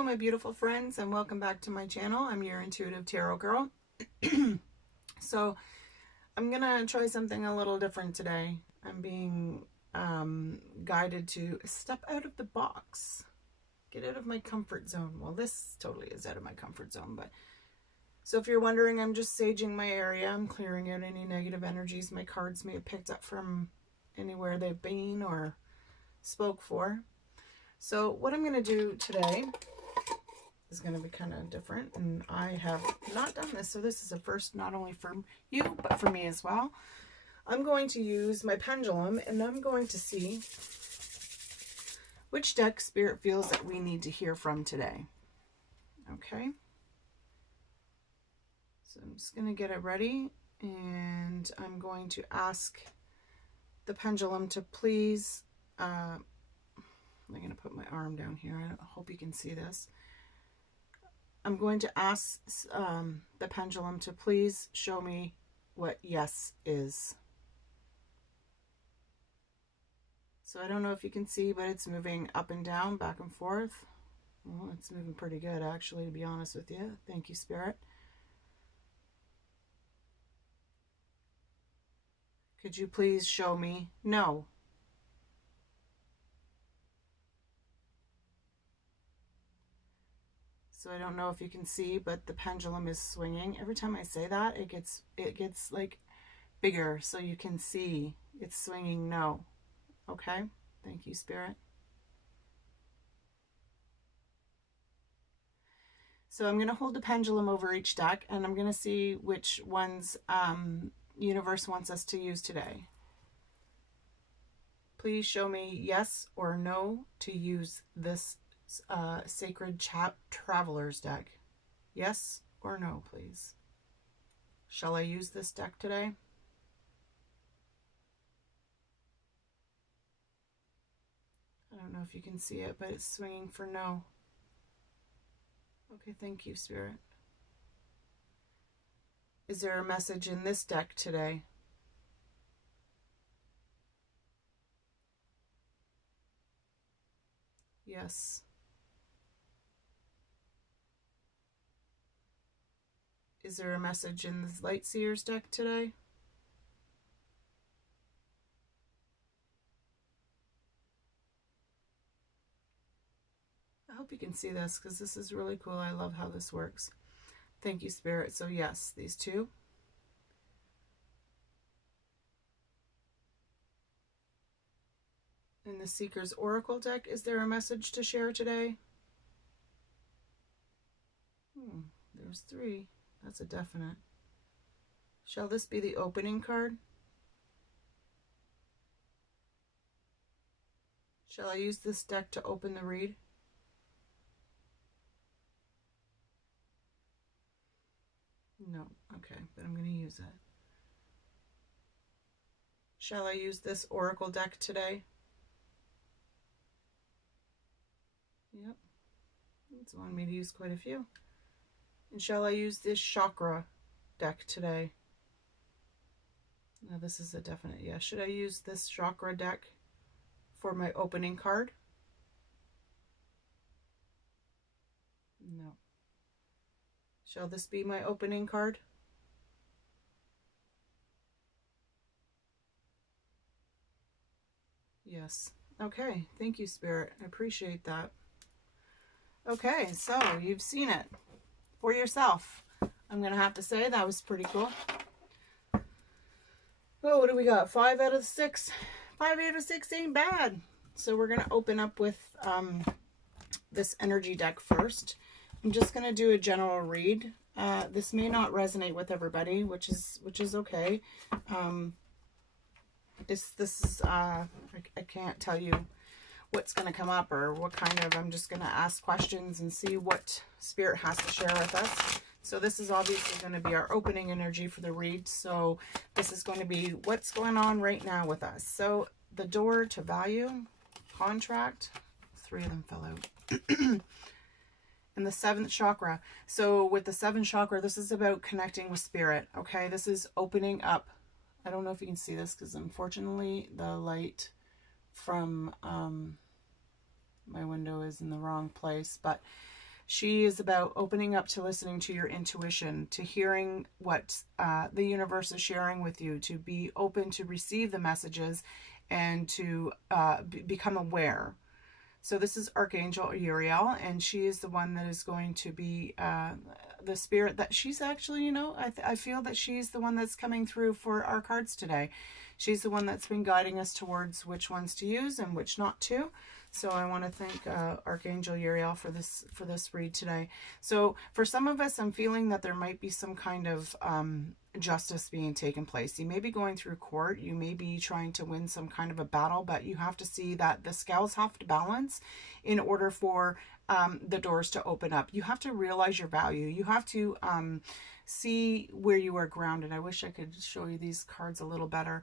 Hello, my beautiful friends, and welcome back to my channel. I'm your intuitive tarot girl. So I'm gonna try something a little different today. I'm being guided to step out of the box, get out of my comfort zone. Well, this totally is out of my comfort zone, but so if you're wondering, I'm just saging my area. I'm clearing out any negative energies my cards may have picked up from anywhere they've been or spoke for. So what I'm going to do today is going to be kind of different, and I have not done this, so this is a first not only for you, but for me as well. I'm going to use my pendulum, and I'm going to see which deck Spirit feels that we need to hear from today. Okay? So I'm just going to get it ready, and I'm going to ask the pendulum to please... I'm going to put my arm down here. I hope you can see this. I'm going to ask the pendulum to please show me what yes is. So I don't know if you can see, but it's moving up and down, back and forth. Well, it's moving pretty good, actually, to be honest with you. Thank you, Spirit. Could you please show me no? So I don't know if you can see, but the pendulum is swinging. Every time I say that, it gets like bigger, so you can see it's swinging no. Okay? Thank you, Spirit. So I'm going to hold the pendulum over each deck, and I'm going to see which ones universe wants us to use today. Please show me yes or no to use this Sacred Travelers deck. Yes or no, please. Shall I use this deck today? I don't know if you can see it, but it's swinging for no. Okay, thank you, Spirit. Is there a message in this deck today? Yes. Is there a message in the Light Seers deck today? I hope you can see this because this is really cool. I love how this works. Thank you, Spirit. So yes, these two. In the Seeker's Oracle deck, is there a message to share today? There's three. That's a definite. Shall this be the opening card? Shall I use this deck to open the read? No. Okay, but I'm going to use it. Shall I use this Oracle deck today? Yep. It's wanting me to use quite a few. And shall I use this Chakra deck today? No, this is a definite yes. Should I use this Chakra deck for my opening card? No. Shall this be my opening card? Yes. Okay. Thank you, Spirit. I appreciate that. Okay, so you've seen it for yourself. I'm going to have to say that was pretty cool. Oh, what do we got? 5 out of 6. 5 out of 6 ain't bad. So we're going to open up with this energy deck first. I'm just going to do a general read. This may not resonate with everybody, which is okay. This is I can't tell you what's going to come up or what kind of. I'm just going to ask questions and see what Spirit has to share with us. So this is obviously going to be our opening energy for the read. So this is going to be what's going on right now with us. So the door to value, contract, 3 of them fell out. And the 7th chakra. So with the 7th chakra, this is about connecting with Spirit. Okay, this is opening up. I don't know if you can see this because unfortunately the light from my window is in the wrong place, but She is about opening up to listening to your intuition, to hearing what the universe is sharing with you, to be open to receive the messages and to become aware. So this is Archangel Uriel, and she is the one that is going to be the spirit that she's actually, you know, I feel that she's the one that's coming through for our cards today. She's the one that's been guiding us towards which ones to use and which not to. So I want to thank Archangel Uriel for this read today. So for some of us, I'm feeling that there might be some kind of justice being taken place. You may be going through court. You may be trying to win some kind of a battle, but you have to see that the scales have to balance in order for the doors to open up. You have to realize your value. You have to see where you are grounded. I wish I could show you these cards a little better.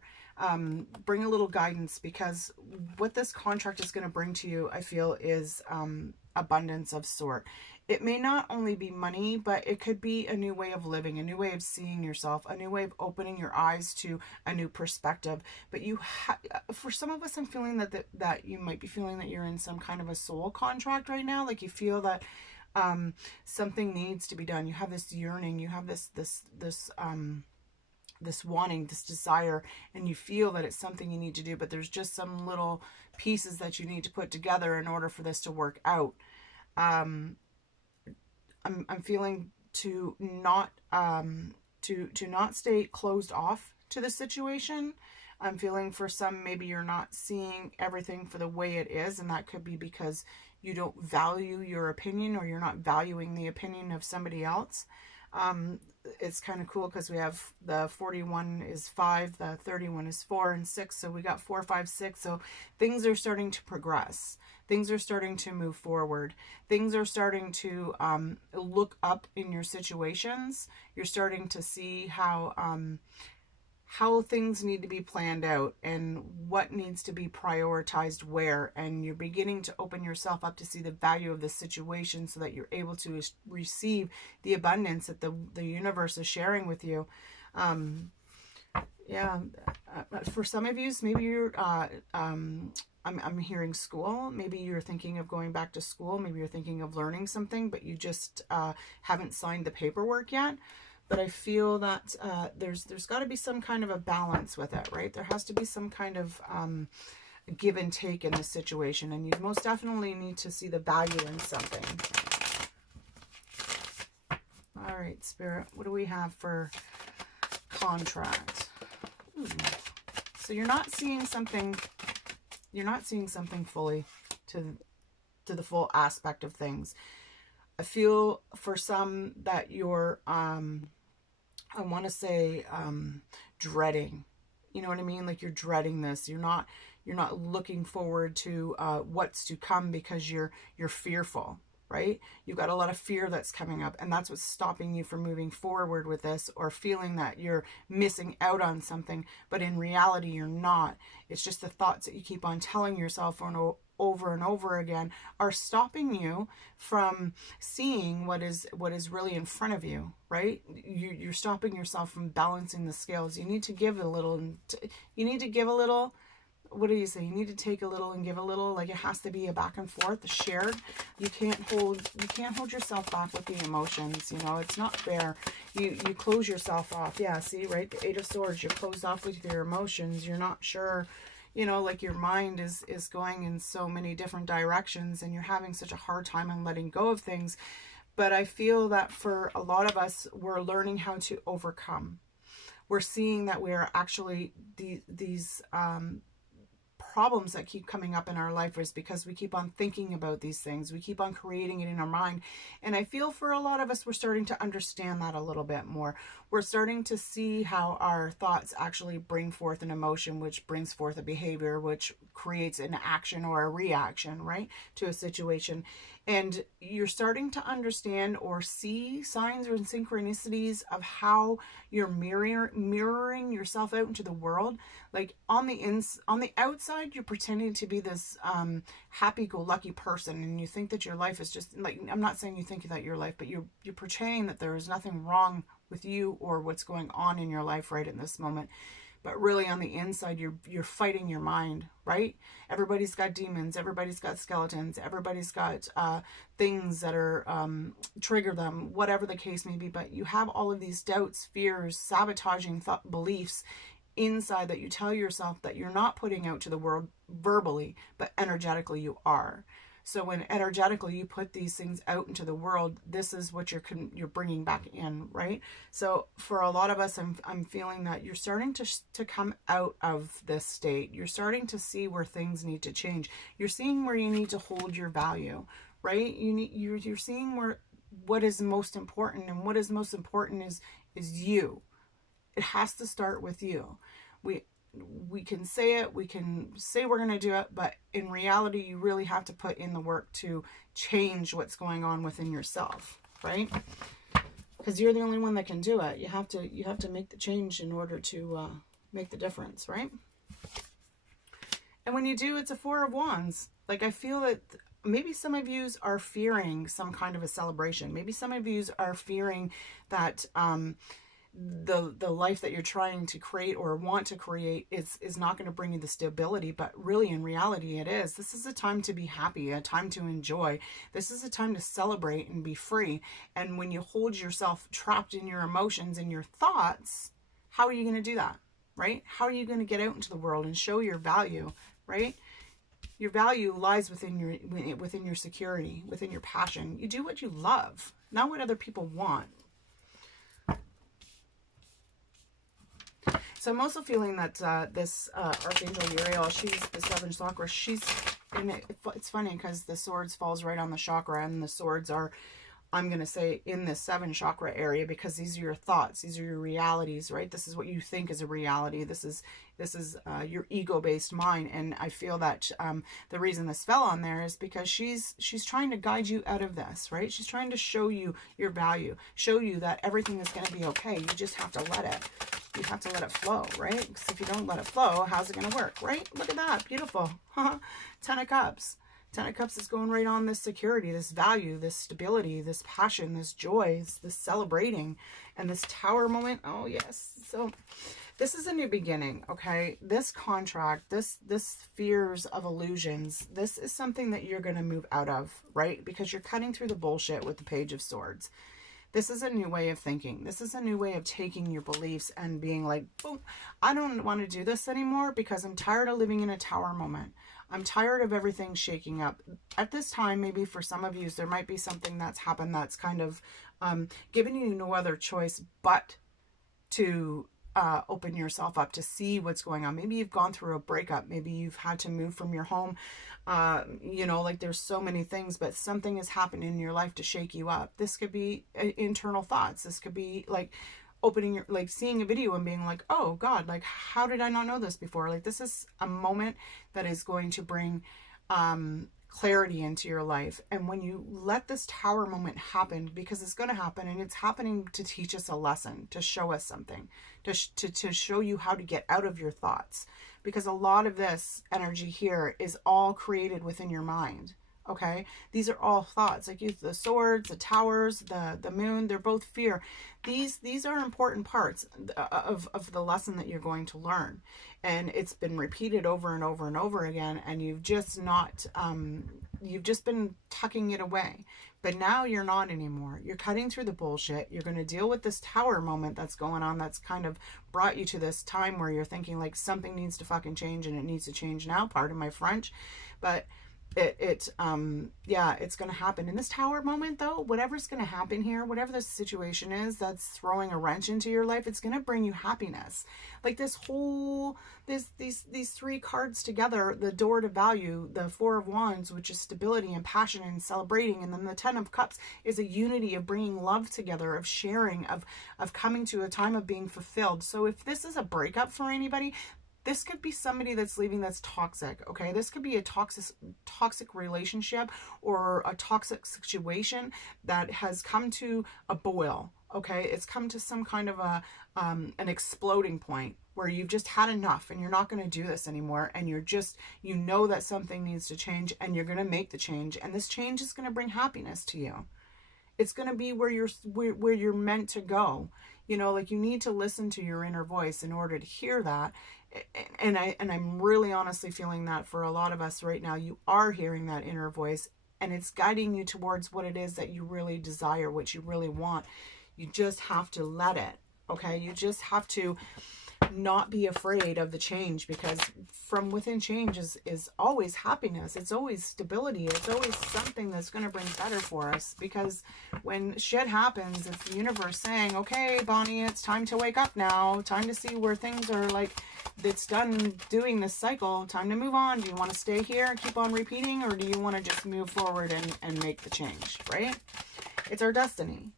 Bring a little guidance, because what this contract is going to bring to you, I feel, is abundance of sort. It may not only be money, but it could be a new way of living, a new way of seeing yourself, a new way of opening your eyes to a new perspective. But for some of us, I'm feeling that you might be feeling that you're in some kind of a soul contract right now. Like you feel that something needs to be done. You have this yearning, you have this wanting, this desire, and you feel that it's something you need to do, but there's just some little pieces that you need to put together in order for this to work out. I'm feeling to not stay closed off to the situation. I'm feeling for some, maybe you're not seeing everything for the way it is, and that could be because you don't value your opinion, or you're not valuing the opinion of somebody else. It's kind of cool because we have the 41 is 5, the 31 is 4 and 6. So we got 4, 5, 6. So things are starting to progress. Things are starting to move forward. Things are starting to look up in your situations. You're starting to see how things need to be planned out and what needs to be prioritized where, and you're beginning to open yourself up to see the value of the situation so that you're able to receive the abundance that the universe is sharing with you. For some of you, maybe you're I'm hearing school. Maybe you're thinking of going back to school. Maybe you're thinking of learning something, but you just haven't signed the paperwork yet. But I feel that there's got to be some kind of a balance with it, right? There has to be some kind of give and take in this situation, and you most definitely need to see the value in something. All right, Spirit, what do we have for contract? Ooh. So you're not seeing something fully to the full aspect of things. I feel for some that you're I want to say dreading. You know what I mean? Like you're dreading this. You're not looking forward to what's to come because you're fearful, right? You've got a lot of fear that's coming up, and that's what's stopping you from moving forward with this, or feeling that you're missing out on something, but in reality you're not. It's just the thoughts that you keep on telling yourself over and over again are stopping you from seeing what is really in front of you, right? You're stopping yourself from balancing the scales. You need to give a little, you need to give a little. What do you say? You need to take a little and give a little. Like it has to be a back and forth, a shared. You can't hold yourself back with the emotions. You know, it's not fair. You close yourself off. Yeah, see, right? The 8 of Swords, you're closed off with your emotions. You're not sure. You know, like your mind is going in so many different directions, and you're having such a hard time on letting go of things. But I feel that for a lot of us, we're learning how to overcome. We're seeing that we are actually these problems that keep coming up in our life is because we keep on thinking about these things. We keep on creating it in our mind. And I feel for a lot of us, we're starting to understand that a little bit more. We're starting to see how our thoughts actually bring forth an emotion, which brings forth a behavior, which creates an action or a reaction, right, to a situation. And you're starting to understand or see signs or synchronicities of how you're mirroring yourself out into the world. Like on the outside, you're pretending to be this happy-go-lucky person, and you think that your life is just like, I'm not saying you think that your life, but you're portraying that there is nothing wrong with you or what's going on in your life right in this moment. but really on the inside, you're fighting your mind, right? Everybody's got demons, everybody's got skeletons, everybody's got things that are trigger them, whatever the case may be. But you have all of these doubts, fears, sabotaging beliefs inside that you tell yourself that you're not putting out to the world verbally, but energetically you are. So when energetically you put these things out into the world, this is what you're bringing back in, right? So for a lot of us, I'm feeling that you're starting to come out of this state. You're starting to see where things need to change. You're seeing where you need to hold your value, right? You're seeing what is most important, and what is most important is you. It has to start with you. We can say it, we can say we're going to do it, but in reality, you really have to put in the work to change what's going on within yourself, right? Because you're the only one that can do it. You have to make the change in order to make the difference, right? And when you do, it's a Four of Wands. Like, I feel that maybe some of you are fearing some kind of a celebration. Maybe some of you are fearing that the life that you're trying to create or want to create is not going to bring you the stability, but really in reality it is. This is a time to be happy, a time to enjoy. This is a time to celebrate and be free. And when you hold yourself trapped in your emotions and your thoughts, how are you going to do that, right? How are you going to get out into the world and show your value, right? Your value lies within your security, within your passion. You do what you love, not what other people want. So I'm also feeling that this Archangel Uriel, she's the 7th chakra. She's in it. It's funny because the swords falls right on the chakra, and the swords are, I'm going to say, in the 7th chakra area, because these are your thoughts. These are your realities, right? This is what you think is a reality. This is your ego-based mind. And I feel that the reason this fell on there is because she's trying to guide you out of this, right? She's trying to show you your value, show you that everything is going to be okay. You just have to let it. You have to let it flow, right? Because if you don't let it flow, how's it going to work, right? Look at that. Beautiful. 10 of Cups. 10 of Cups is going right on this security, this value, this stability, this passion, this joy, this celebrating, and this Tower moment. Oh, yes. So this is a new beginning, okay? This contract, this fears of illusions, this is something that you're going to move out of, right? Because you're cutting through the bullshit with the Page of Swords. This is a new way of thinking. This is a new way of taking your beliefs and being like, oh, I don't want to do this anymore because I'm tired of living in a Tower moment. I'm tired of everything shaking up. At this time, maybe for some of you, there might be something that's happened that's kind of giving you no other choice but to open yourself up to see what's going on. Maybe you've gone through a breakup. Maybe you've had to move from your home. You know, like there's so many things, but something has happened in your life to shake you up. This could be internal thoughts. This could be like like seeing a video and being like, oh God, like how did I not know this before? Like this is a moment that is going to bring clarity into your life. And when you let this Tower moment happen, because it's going to happen, and it's happening to teach us a lesson, to show us something, to show you how to get out of your thoughts, because a lot of this energy here is all created within your mind. Okay, these are all thoughts, like the swords, the towers, the moon, they're both fear. These are important parts of the lesson that you're going to learn. And it's been repeated over and over and over again, and you've just not, you've just been tucking it away. But now you're not anymore. You're cutting through the bullshit. You're going to deal with this Tower moment that's going on, that's kind of brought you to this time where you're thinking like something needs to fucking change, and it needs to change now. Pardon my French, but yeah, it's going to happen in this Tower moment though. Whatever's going to happen here, whatever the situation is that's throwing a wrench into your life, it's going to bring you happiness. Like this whole, these three cards together, the door to value, the Four of Wands, which is stability and passion and celebrating. And then the 10 of Cups is a unity of bringing love together, of sharing, of coming to a time of being fulfilled. So if this is a breakup for anybody, this could be somebody that's leaving that's toxic, okay? This could be a toxic relationship or a toxic situation that has come to a boil, okay? It's come to some kind of an exploding point where you've just had enough and you're not going to do this anymore, and you're just, you know that something needs to change, and you're going to make the change, and this change is going to bring happiness to you. It's going to be where you're meant to go. You know, like, you need to listen to your inner voice in order to hear that. And I'm really honestly feeling that for a lot of us right now. You are hearing that inner voice, and it's guiding you towards what it is that you really desire, what you really want. You just have to let it. Okay? You just have to not be afraid of the change, because from within change is always happiness. It's always stability. It's always something that's going to bring better for us, because when shit happens, it's the universe saying, okay, Bonnie, it's time to wake up now. Time to see where things are, like, it's done doing this cycle. Time to move on. Do you want to stay here and keep on repeating, or do you want to just move forward and make the change, right? It's our destiny.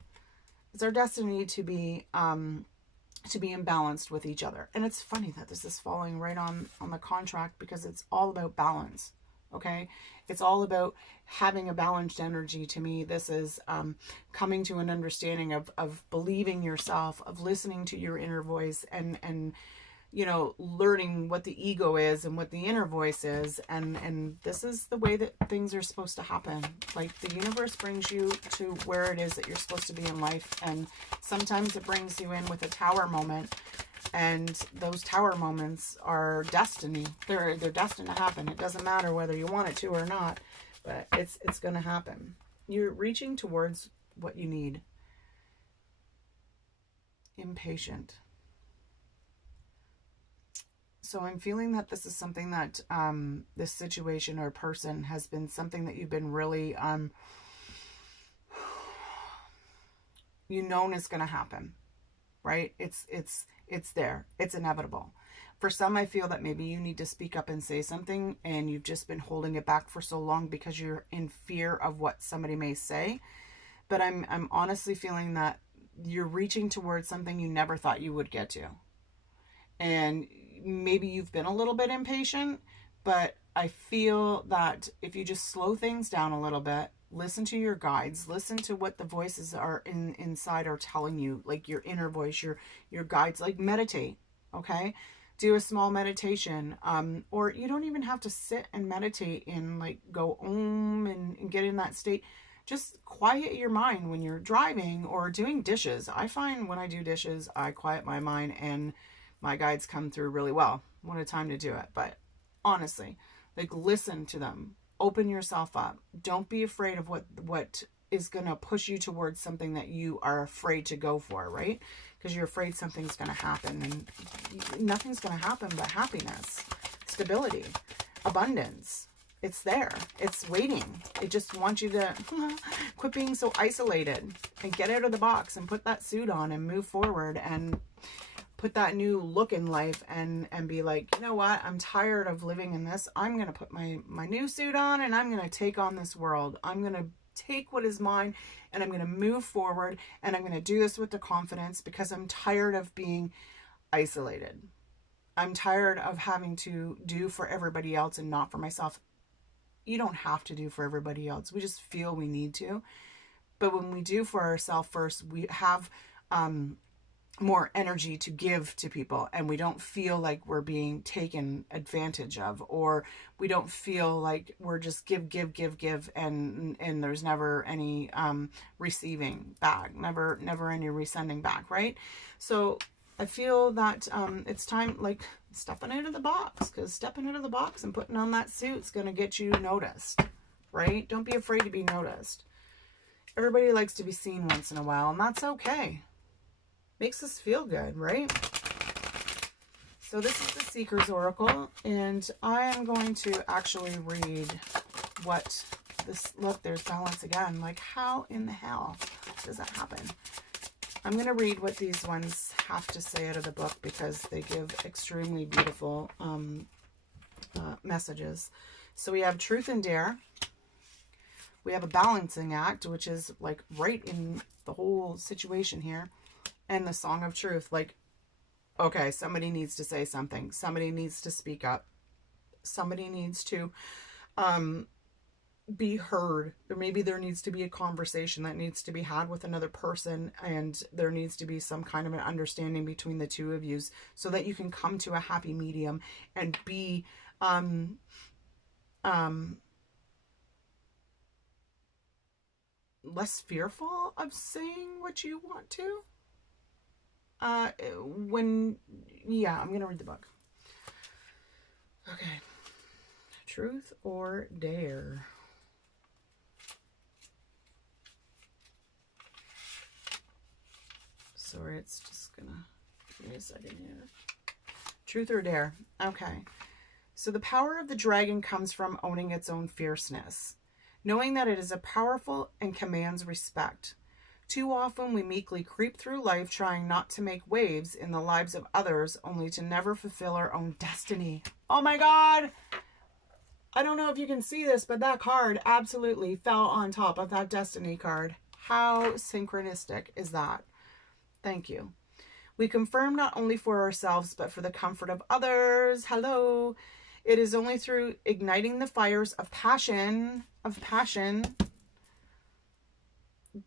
It's our destiny to be imbalanced with each other. And it's funny that this is falling right on the contract, because it's all about balance. Okay. It's all about having a balanced energy. To me, this is coming to an understanding of believing yourself, of listening to your inner voice, and you know, learning what the ego is and what the inner voice is. And this is the way that things are supposed to happen. Like, the universe brings you to where it is that you're supposed to be in life. And sometimes it brings you in with a tower moment. And those tower moments are destiny. They're destined to happen. It doesn't matter whether you want it to or not, but it's going to happen. You're reaching towards what you need. Impatient. So I'm feeling that this is something that this situation or person has been something that you've been really, you know, is going to happen, right? It's there. It's inevitable. For some, I feel that maybe you need to speak up and say something, and you've just been holding it back for so long because you're in fear of what somebody may say. But I'm honestly feeling that you're reaching towards something you never thought you would get to. And maybe you've been a little bit impatient, but I feel that if you just slow things down a little bit, listen to your guides, listen to what the voices are inside are telling you, like your inner voice, your guides, like meditate, okay? Do a small meditation, or you don't even have to sit and meditate and like go and get in that state. Just quiet your mind when you're driving or doing dishes. I find when I do dishes, I quiet my mind and my guides come through really well. What a time to do it. But honestly, like, listen to them. Open yourself up. Don't be afraid of what is going to push you towards something that you are afraid to go for, right? Because you're afraid something's going to happen, and nothing's going to happen but happiness, stability, abundance. It's there. It's waiting. It just wants you to quit being so isolated and get out of the box and put that suit on and move forward and put that new look in life and be like, you know what? I'm tired of living in this. I'm going to put my new suit on, and I'm going to take on this world. I'm going to take what is mine, and I'm going to move forward, and I'm going to do this with the confidence, because I'm tired of being isolated. I'm tired of having to do for everybody else and not for myself. You don't have to do for everybody else. We just feel we need to. But when we do for ourselves first, we have more energy to give to people, and we don't feel like we're being taken advantage of, or we don't feel like we're just give and there's never any receiving back, never any resending back, right? So I feel that it's time, like, stepping out of the box, because stepping out of the box and putting on that suit's going to get you noticed, right? Don't be afraid to be noticed. Everybody likes to be seen once in a while, and that's okay. Makes us feel good, right? So this is the Seeker's Oracle, and I am going to actually read what this, look, there's balance again. Like, how in the hell does that happen? I'm going to read what these ones have to say out of the book, because they give extremely beautiful messages. So we have Truth and Dare. We have a balancing act, which is like right in the whole situation here. And the Song of Truth, like, okay, somebody needs to say something. Somebody needs to speak up. Somebody needs to be heard. Or maybe there needs to be a conversation that needs to be had with another person, and there needs to be some kind of an understanding between the two of you, so that you can come to a happy medium and be less fearful of saying what you want to. Yeah, I'm going to read the book. Okay. Truth or dare? Sorry, it's just going to give me a second here. Truth or dare? Okay. So the power of the dragon comes from owning its own fierceness, knowing that it is a powerful and commands respect. Too often we meekly creep through life trying not to make waves in the lives of others, only to never fulfill our own destiny. Oh my God! I don't know if you can see this, but that card absolutely fell on top of that destiny card. How synchronistic is that? Thank you. We confirm not only for ourselves, but for the comfort of others. Hello. It is only through igniting the fires of passion,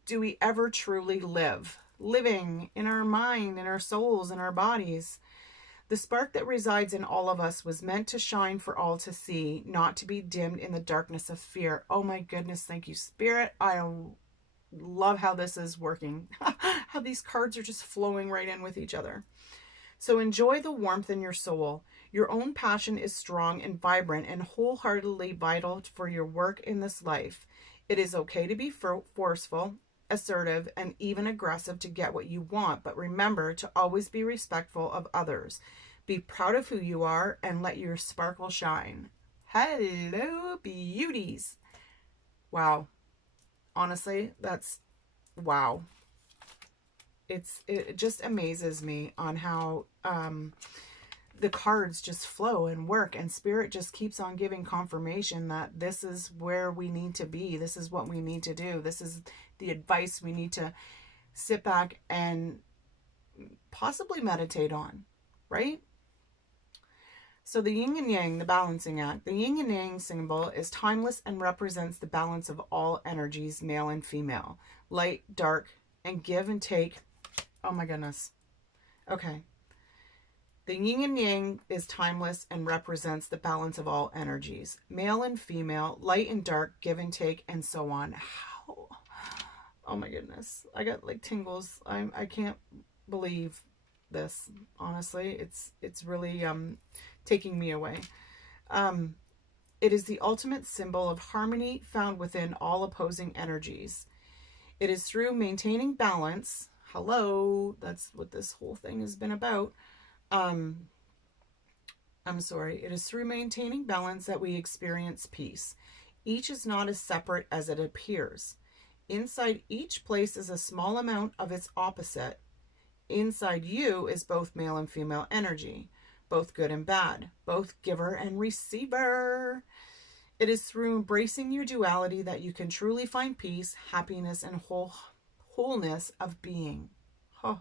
do we ever truly live. Living in our mind, in our souls, in our bodies. The spark that resides in all of us was meant to shine for all to see, not to be dimmed in the darkness of fear. Oh my goodness, thank you, Spirit. I love how this is working. How these cards are just flowing right in with each other. So enjoy the warmth in your soul. Your own passion is strong and vibrant and wholeheartedly vital for your work in this life. It is okay to be forceful, assertive, and even aggressive to get what you want, but remember to always be respectful of others. Be proud of who you are and let your sparkle shine. Hello, beauties. Wow. Honestly, that's wow. It just amazes me on how the cards just flow and work, and Spirit just keeps on giving confirmation that this is where we need to be. This is what we need to do. This is the advice we need to sit back and possibly meditate on, right? So the yin and yang, the balancing act. The yin and yang symbol is timeless and represents the balance of all energies, male and female, light, dark, and give and take. Oh my goodness. Okay. The yin and yang is timeless and represents the balance of all energies, male and female, light and dark, give and take, and so on. How? Oh my goodness. I got like tingles. I can't believe this. Honestly, it's really taking me away. It is the ultimate symbol of harmony found within all opposing energies. It is through maintaining balance. Hello, that's what this whole thing has been about. It is through maintaining balance that we experience peace. Each is not as separate as it appears. Inside each place is a small amount of its opposite. Inside you is both male and female energy, both good and bad, both giver and receiver. It is through embracing your duality that you can truly find peace, happiness, and wholeness of being. Oh.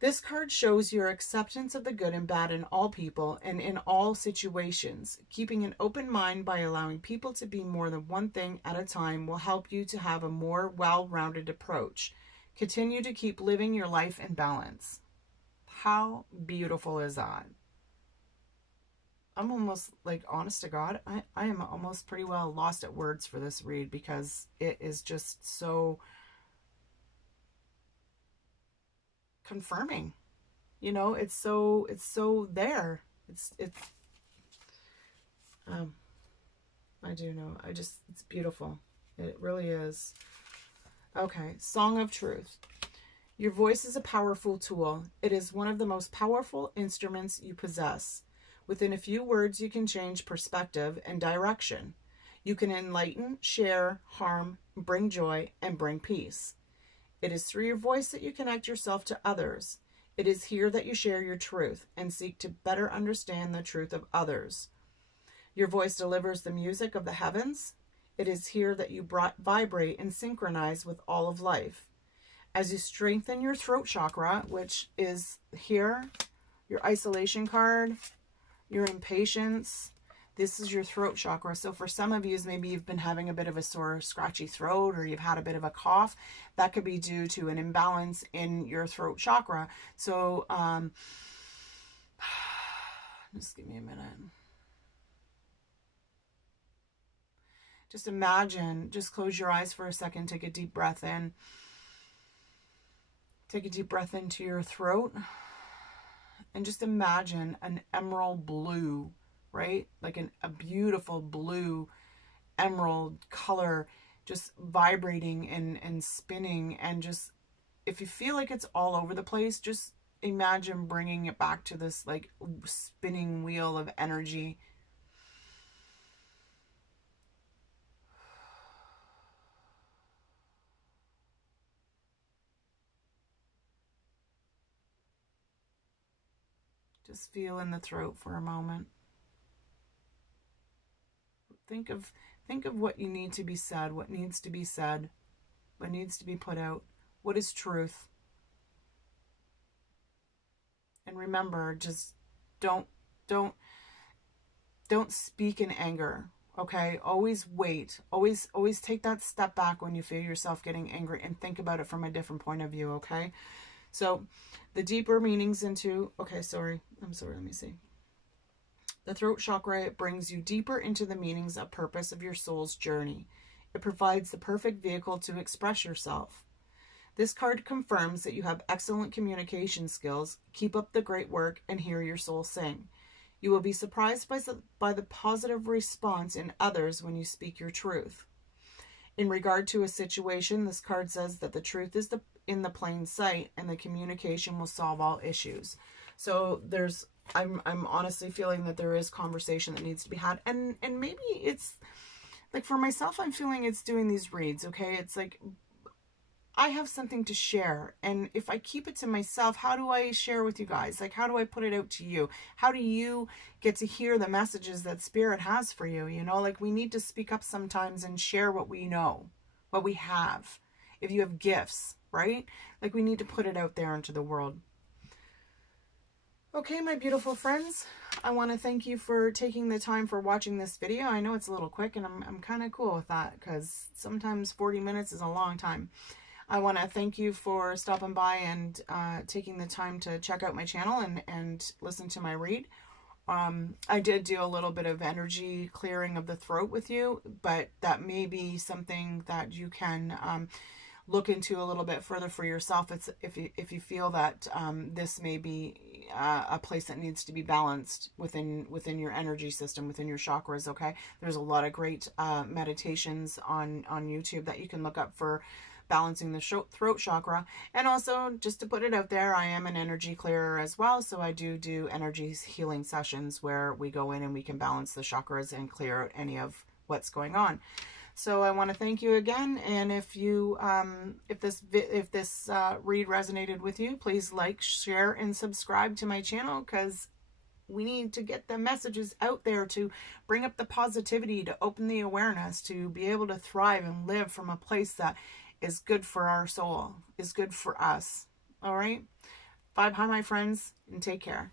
This card shows your acceptance of the good and bad in all people and in all situations. Keeping an open mind by allowing people to be more than one thing at a time will help you to have a more well-rounded approach. Continue to keep living your life in balance. How beautiful is that? I'm almost like, honest to God, I am almost pretty well lost at words for this read because it is just so confirming. You know, it's so there. I do know. It's beautiful. It really is. Okay, Song of Truth. Your voice is a powerful tool. It is one of the most powerful instruments you possess. Within a few words, you can change perspective and direction. You can enlighten, share, harm, bring joy, and bring peace. It is through your voice that you connect yourself to others. It is here that you share your truth and seek to better understand the truth of others. Your voice delivers the music of the heavens. It is here that you vibrate and synchronize with all of life. As you strengthen your throat chakra, which is here, your isolation card, your impatience, this is your throat chakra. So for some of you, maybe you've been having a bit of a sore, scratchy throat, or you've had a bit of a cough. That could be due to an imbalance in your throat chakra. So just give me a minute. Just imagine, just close your eyes for a second, take a deep breath in. Take a deep breath into your throat. And just imagine an emerald blue, right? Like a beautiful blue emerald color just vibrating and spinning. And just, if you feel like it's all over the place, just imagine bringing it back to this like spinning wheel of energy. Just feel in the throat for a moment. Think of what you need to be said, what needs to be said, what needs to be put out, what is truth. And remember, just don't speak in anger. Okay? Always wait. Always take that step back when you feel yourself getting angry and think about it from a different point of view, okay? So, the deeper meanings into, okay, sorry. Let me see. The throat chakra, it brings you deeper into the meanings of purpose of your soul's journey. It provides the perfect vehicle to express yourself. This card confirms that you have excellent communication skills. Keep up the great work and hear your soul sing. You will be surprised by the positive response in others when you speak your truth. In regard to a situation, this card says that the truth is in the plain sight and the communication will solve all issues. So I'm honestly feeling that there is conversation that needs to be had. And maybe it's like, for myself, I'm feeling it's doing these reads, okay? It's like, I have something to share, and if I keep it to myself, how do I share with you guys? Like, how do I put it out to you? How do you get to hear the messages that Spirit has for you? You know, like, we need to speak up sometimes and share what we know, what we have. If you have gifts, right? Like, we need to put it out there into the world. Okay, my beautiful friends, I want to thank you for taking the time for watching this video. I know it's a little quick, and I'm kind of cool with that, because sometimes 40 minutes is a long time. I want to thank you for stopping by and taking the time to check out my channel and listen to my read. I did do a little bit of energy clearing of the throat with you, but that may be something that you can look into a little bit further for yourself. It's if you feel that this may be a place that needs to be balanced within your energy system, within your chakras. Okay, there's a lot of great meditations on YouTube that you can look up for balancing the throat chakra. And also, just to put it out there, I am an energy clearer as well, so I do energy healing sessions where we go in and we can balance the chakras and clear out any of what's going on. So I want to thank you again, and if you if this read resonated with you, please like, share, and subscribe to my channel, because we need to get the messages out there to bring up the positivity, to open the awareness, to be able to thrive and live from a place that is good for our soul, is good for us. All right? Vibe high, my friends, and take care.